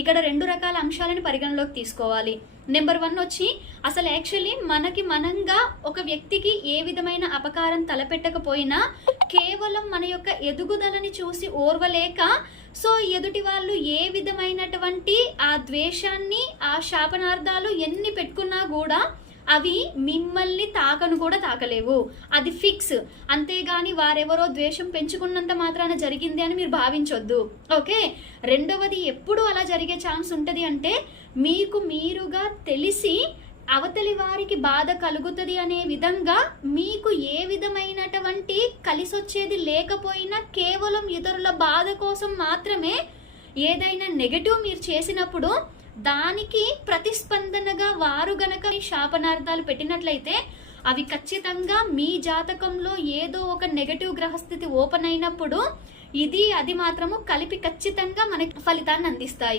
ఇక్కడ 2 రకాల అంశాలను పరిగణలోకి తీసుకోవాలి. నెంబర్ 1 వచ్చి అసలు యాక్చువల్లీ మనకి మనంగా ఒక వ్యక్తికి ఏ విధమైన అపకారం తలపెట్టకపోయినా కేవలం మన యొక్క ఎదుగుదలని చూసి ఓర్వలేక సో ఎదుటి వాళ్ళు ఏ విధమైనటువంటి ఆ ద్వేషాన్ని ఆ శాపనార్థాలు ఎన్ని పెట్టుకున్నా కూడా అవి మిమ్మల్ని తాకను కూడా తాకలేవు, అది ఫిక్స్. అంతేగాని వారెవరో ద్వేషం పెంచుకున్నంత మాత్రాన జరిగింది అని మీరు భావించొద్దు. ఓకే. రెండవది, ఎప్పుడు అలా జరిగే ఛాన్స్ ఉంటుంది అంటే మీకు మీరుగా తెలిసి అవతలి వారికి బాధ కలుగుతుంది అనే విధంగా మీకు ఏ విధమైనటువంటి కలిసొచ్చేది లేకపోయినా కేవలం ఇతరుల బాధ కోసం మాత్రమే ఏదైనా నెగటివ్ మీరు చేసినప్పుడు దానికి ప్రతిస్పందనగా వారు గనక శాపనార్థాలు పెట్టినట్లయితే అవి ఖచ్చితంగా మీ జాతకంలో ఏదో ఒక నెగటివ్ గ్రహస్థితి ఓపెన్ అయినప్పుడు ఇది అది మాత్రము కలిపి ఖచ్చితంగా మనకి ఫలితాన్ని అందిస్తాయి.